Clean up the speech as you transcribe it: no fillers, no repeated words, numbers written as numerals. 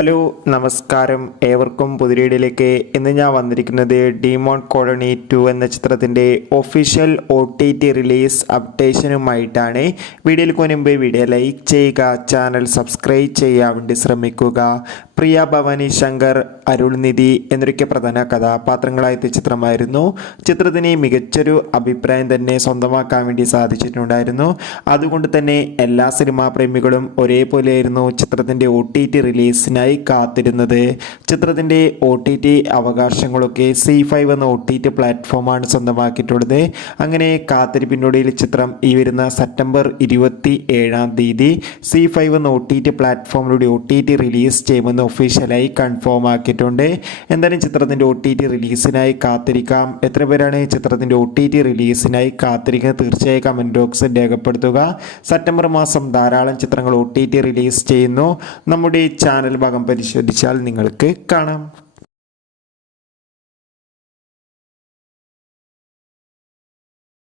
Hello നമസ്കാരം, ഏവർക്കും പുതിയ ഇന്ന് ഞാൻ വന്നിരിക്കുന്നത് ഡീമോൺ കോളനി 2 എന്ന ചിത്രത്തിൻ്റെ ഒഫീഷ്യൽ OTT റിലീസ് അപ്ഡേഷനുമായിട്ടാണ്. വീഡിയോയിൽ മുൻപ് വീഡിയോ ലൈക്ക് ചെയ്യുക, ചാനൽ സബ്സ്ക്രൈബ് ചെയ്യാൻ വേണ്ടി ശ്രമിക്കുക. പ്രിയ ഭവാനി ശങ്കർ, അരുൾനിധി എന്നൊക്കെ പ്രധാന കഥാപാത്രങ്ങളായ ചിത്രമായിരുന്നു. ചിത്രത്തിന് മികച്ചൊരു അഭിപ്രായം തന്നെ സ്വന്തമാക്കാൻ വേണ്ടി സാധിച്ചിട്ടുണ്ടായിരുന്നു. അതുകൊണ്ട് തന്നെ എല്ലാ സിനിമാ പ്രേമികളും ഒരേപോലെയായിരുന്നു ചിത്രത്തിൻ്റെ OTT റിലീസിനായി കാത്തിരുന്നത്. ചിത്രത്തിൻ്റെ OTT അവകാശങ്ങളൊക്കെ C5 എന്ന OTT പ്ലാറ്റ്ഫോമാണ് സ്വന്തമാക്കിയിട്ടുള്ളത്. അങ്ങനെ കാത്തിരിപ്പിനൊടുവിൽ ചിത്രം ഈ വരുന്ന സെപ്റ്റംബർ 27-ാം തീയതി C5 എന്ന OTT പ്ലാറ്റ്ഫോമിലൂടെ OTT റിലീസ് ചെയ്യുമെന്ന് ഒഫീഷ്യലായി കൺഫേം ആക്കിയിട്ടുണ്ട്. എന്തായാലും ചിത്രത്തിൻ്റെ OTT റിലീസിനായി കാത്തിരിക്കാം. എത്ര പേരാണ് ചിത്രത്തിൻ്റെ OTT റിലീസിനായി കാത്തിരിക്കുന്നത്? തീർച്ചയായും കമൻറ്റ് ബോക്സിൽ രേഖപ്പെടുത്തുക. സെപ്റ്റംബർ മാസം ധാരാളം ചിത്രങ്ങൾ OTT റിലീസ് ചെയ്യുന്നു. നമ്മുടെ ചാനൽ ഭാഗം പരിശോധിച്ചാൽ നിങ്ങൾക്ക് കാണാം.